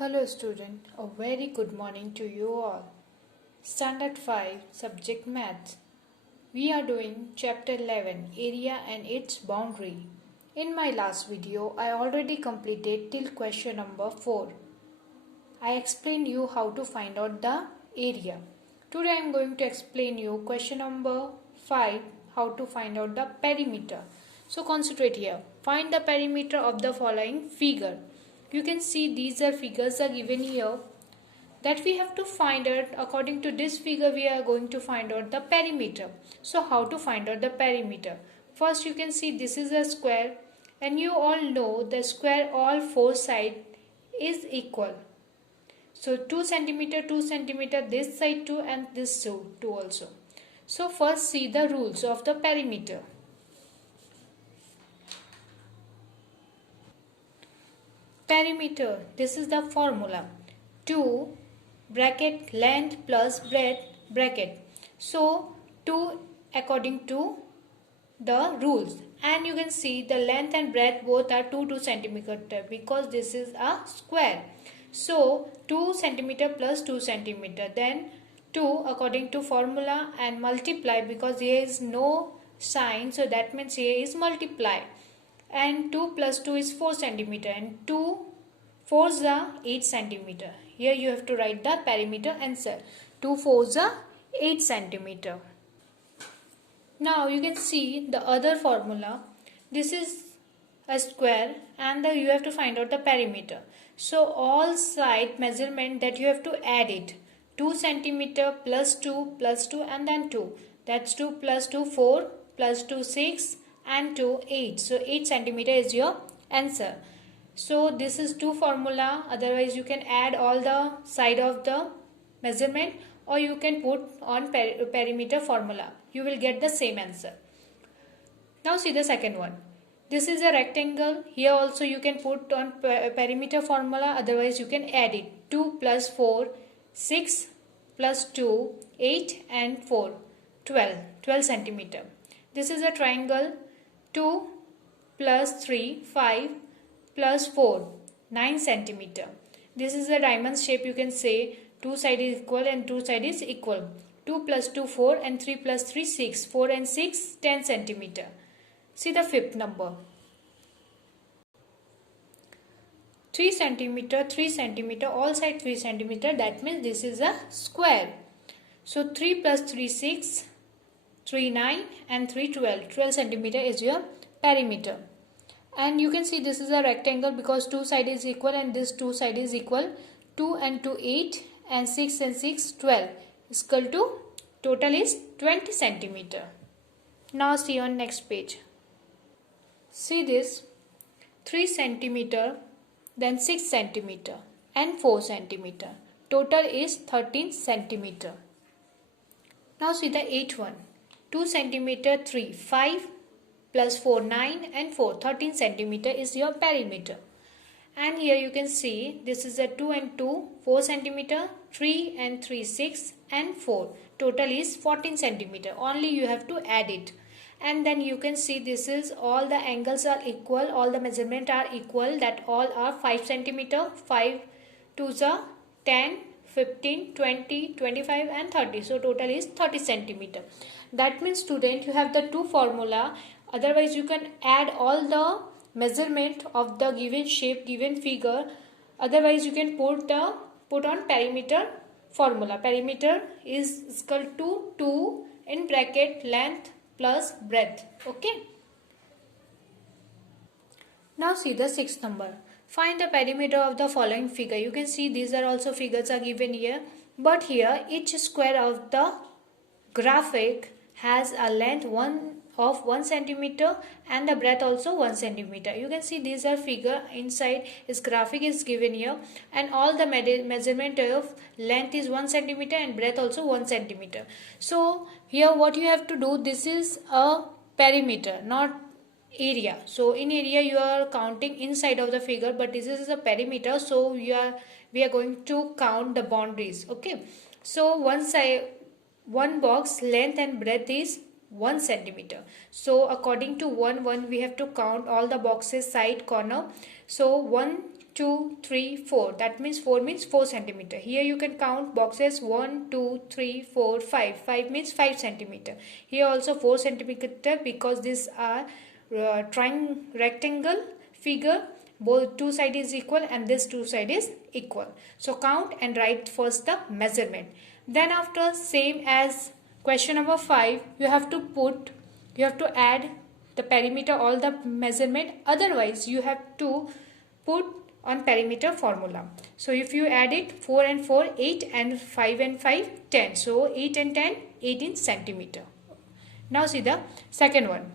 Hello student, a very good morning to you all. Standard 5 Subject Maths. We are doing Chapter 11 Area and its Boundary. In my last video, I already completed till question number 4. I explained you how to find out the area. Today I am going to explain you question number 5, how to find out the perimeter. So concentrate here. Find the perimeter of the following figure. You can see these are figures are given here that we have to find out. According to this figure we are going to find out the perimeter. So how to find out the perimeter? First you can see this is a square and you all know the square all four sides is equal. So 2 centimeter, 2 centimeter, this side 2 and this 2 also. So first see the rules of the perimeter. Perimeter, this is the formula. 2 bracket length plus breadth bracket. So 2 according to the rules, and you can see the length and breadth both are 2 centimeter because this is a square. So 2 centimeter plus 2 centimeter, then 2 according to formula and multiply because here is no sign, so that means here is multiply. And 2 plus 2 is 4 centimeter and 2 4s are 8 centimeter. Here you have to write the perimeter answer. 2 4s are 8 centimeter. Now you can see the other formula. This is a square and you have to find out the perimeter. So all side measurement that you have to add it. 2 centimeter plus 2 and then 2. That's 2 plus 2 4 plus 2 6 and 2 8. So 8 centimeter is your answer. So this is 2 formula. Otherwise you can add all the side of the measurement or you can put on perimeter formula. You will get the same answer. Now see the second one. This is a rectangle. Here also you can put on perimeter formula. Otherwise you can add it. 2 plus 4 6 plus 2 8 and 4 12 centimeter. This is a triangle. 2 plus 3 5 plus 4 9 centimeter. This is a diamond shape. You can say 2 side is equal and 2 side is equal. 2 plus 2 4 and 3 plus 3 6. 4 and 6 10 centimeter. See the fifth number. 3 centimeter 3 centimeter, all side 3 centimeter, that means this is a square. So 3 plus 3 6, 3 9 and 3 12 centimeter is your perimeter. And you can see this is a rectangle because 2 side is equal and this 2 side is equal. 2 and 2 8 and 6 and 6 12 is equal to total is 20 centimeter. Now see on next page. See this 3 centimeter, then 6 centimeter and 4 centimeter. Total is 13 centimeter. Now see the 8th one. 2 centimeter 3 5 plus 4 9 and 4 13 centimeter is your perimeter. And here you can see this is a 2 and 2 4 centimeter, 3 and 3 6 and 4. Total is 14 centimeter. Only you have to add it. And then you can see this is all the angles are equal, all the measurement are equal, that all are 5 centimeter, 5 2s are 10, 15, 20, 25 and 30. So total is 30 centimeter. That means student you have the two formula. Otherwise you can add all the measurement of the given shape, given figure. Otherwise you can put on perimeter formula. Perimeter is equal to 2 in bracket length plus breadth. Okay. Now see the sixth number. Find the perimeter of the following figure. You can see these are also figures are given here. But here each square of the graphic has a length of 1 centimeter and the breadth also 1 centimeter. You can see these are figure inside is graphic is given here and all the measurement of length is 1 centimeter and breadth also 1 centimeter. So here what you have to do, this is a perimeter, not area. So in area you are counting inside of the figure, but this is a perimeter, so we are going to count the boundaries. Okay, so one box length and breadth is 1 centimeter. So according to 1 we have to count all the boxes side corner. So 1 2, 3, 4. That means 4 means 4 centimeter. Here you can count boxes 1, 2, 3, 4, 5. 5 means 5 centimeter. Here also 4 centimeter because these are rectangle figure. Both two sides is equal and this two side is equal. So count and write first the measurement. Then after, same as question number 5, you have to add the perimeter, all the measurement. Otherwise you have to put on perimeter formula. So if you add it, 4 and 4, 8, and 5 and 5, 10. So 8 and 10, 18 centimeter. Now see the second one.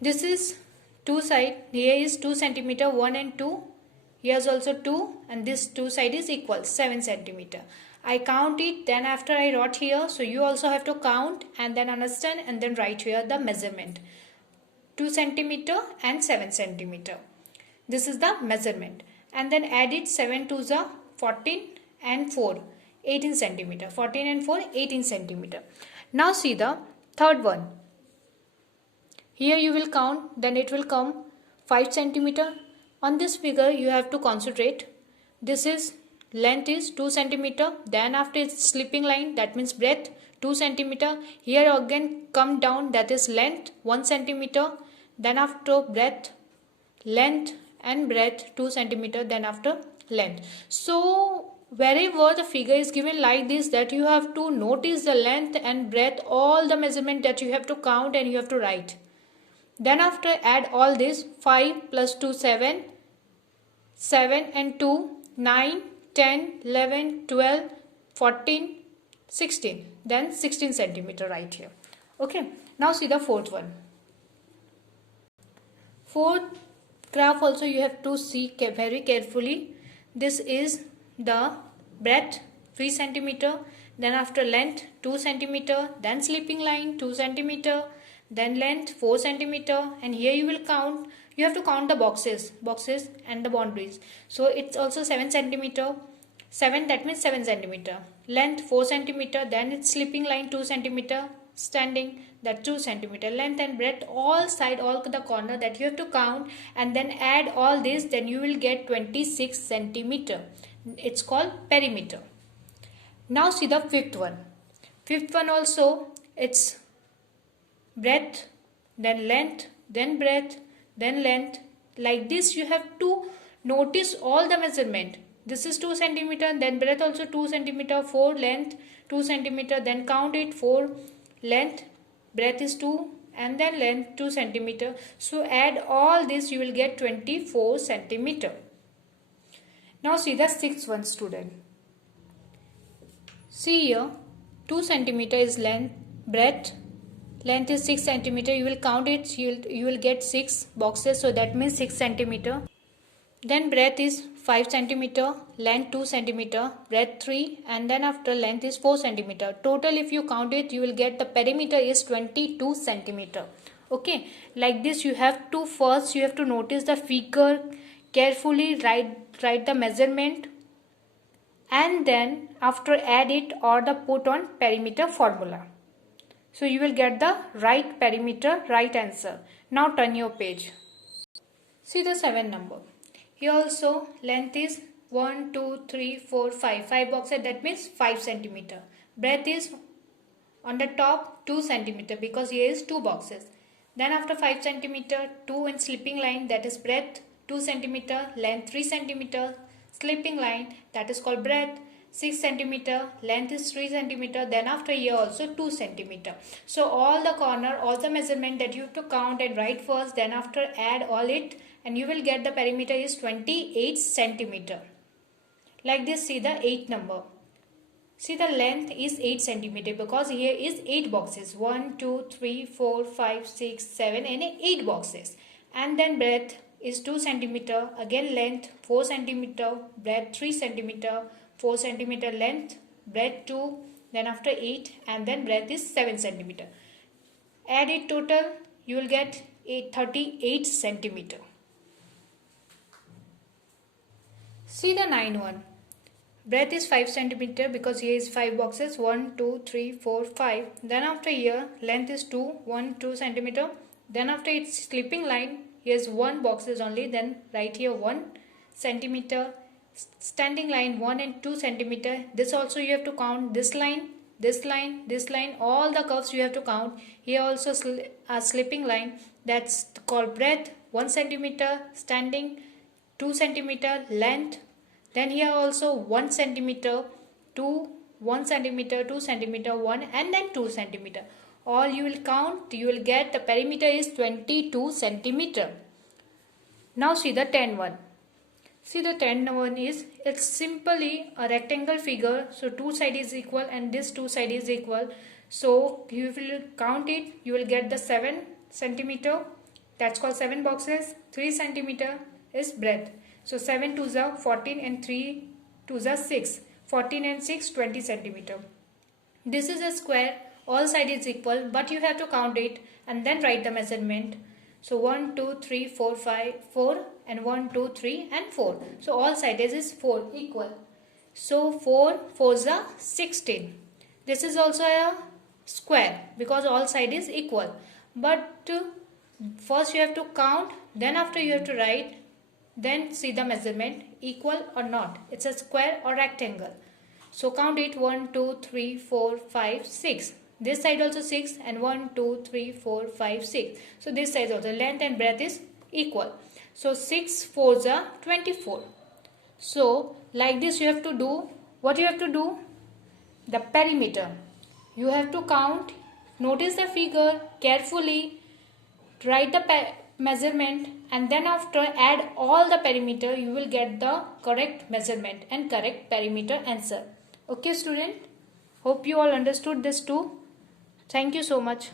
This is two side. Here is 2 centimeter, 1 and 2. Here is also 2, and this two side is equal, 7 centimeter. I count it, then after I wrote here. So you also have to count and then understand and then write here the measurement. 2 centimeter and 7 centimeter. This is the measurement. And then add it, 7 to the 14 and 4, 18 centimeter. 14 and 4, 18 centimeter. Now see the third one. Here you will count, then it will come 5 centimeter. On this figure you have to concentrate. This is length is 2 centimeter. Then after it's slipping line, that means breadth 2 centimeter. Here again come down, that is length 1 centimeter. Then after breadth, length and breadth 2 centimeter. Then after length. So wherever the figure is given like this, that you have to notice the length and breadth, all the measurement that you have to count and you have to write. Then after add all this, 5 plus 2, 7, 7 and 2, 9, 10, 11, 12, 14, 16. Then 16 centimeter right here. Okay. Now see the fourth one. Fourth graph also you have to see very carefully. This is the breadth 3 centimeter. Then after length 2 centimeter. Then slipping line 2 centimeter. Then length 4 centimeter, and here you will count. You have to count the boxes and the boundaries. So it's also 7 centimeter. 7, that means 7 centimeter. Length 4 centimeter. Then it's slipping line 2 centimeter. Standing, that 2 centimeter. Length and breadth, all side, all the corner that you have to count, and then add all this. Then you will get 26 centimeter. It's called perimeter. Now see the fifth one. Fifth one also, it's breadth, then length, then breadth, then length. Like this you have to notice all the measurement. This is 2 centimeter, then breadth also 2 centimeter, 4 length 2 centimeter, then count it, 4 length, breadth is 2, and then length 2 centimeter. So add all this, you will get 24 centimeter. Now see the sixth one, student. See here, 2 centimeter is length, breadth, length is 6 centimeter. You will count it, you will get 6 boxes, so that means 6 centimeter. Then breadth is 5 centimeter, length 2 centimeter, breadth 3, and then after length is 4 centimeter. Total if you count it, you will get the perimeter is 22 centimeter. Okay, like this you have to first you have to notice the figure carefully, write the measurement, and then after add it or the put on perimeter formula. So you will get the right perimeter, right answer. Now turn your page. See the 7th number. Here also length is 1, 2, 3, 4, 5. 5 boxes, that means 5 centimeter. Breadth is on the top 2 centimeter because here is 2 boxes. Then after 5 centimeter, 2 in slipping line, that is breadth 2 centimeter, length 3 centimeter, slipping line, that is called breadth 6 centimeter, length is 3 centimeter, then after here also 2 centimeter. So all the corner, all the measurement that you have to count and write first, then after add all it, and you will get the perimeter is 28 centimeter. Like this, see the 8th number. See the length is 8 centimeter because here is 8 boxes. 1, 2, 3, 4, 5, 6, 7 and 8 boxes. And then breadth is 2 centimeter. Again length 4 centimeter, breadth 3 centimeter, 4 centimeter length, breadth 2, then after 8, and then breadth is 7 centimeter. Add it total, you will get 38 centimeter. See the 9th one. Breadth is 5 centimeter because here is 5 boxes. 1, 2, 3, 4, 5. Then after here length is 2, 1, 2 centimeter. Then after its slipping line here's one boxes only, then write here 1 centimeter. Standing line 1 and 2 centimeter. This also you have to count. This line, this line, this line, all the curves you have to count. Here also a slipping line, that's called breadth 1 centimeter, standing 2 centimeter, length. Then here also 1 centimeter, 2, 1 centimeter, 2 centimeter, 1 and then 2 centimeter. All you will count, you will get the perimeter is 22 centimeter. Now see the 10 one. See the 10 one is, it's simply a rectangle figure. So two side is equal and this two side is equal. So you will count it, you will get the 7 centimeter. That's called 7 boxes. 3 centimeter is breadth. So 7 2s are 14 and 3 2s are 6. 14 and 6, 20 centimeter. This is a square. All sides is equal, but you have to count it and then write the measurement. So 1, 2, 3, 4, 5, 4 and 1, 2, 3 and 4. So all sides is 4 equal. So 4 4s are 16. This is also a square because all sides is equal. But first you have to count, then after you have to write, then see the measurement equal or not. It's a square or rectangle. So count it 1, 2, 3, 4, 5, 6. This side also 6 and 1, 2, 3, 4, 5, 6. So this side also length and breadth is equal. So 6 4s are 24. So like this you have to do. What you have to do? The perimeter. You have to count. Notice the figure carefully. Write the measurement and then after add all the perimeter, you will get the correct measurement and correct perimeter answer. Okay student, hope you all understood this too. Thank you so much.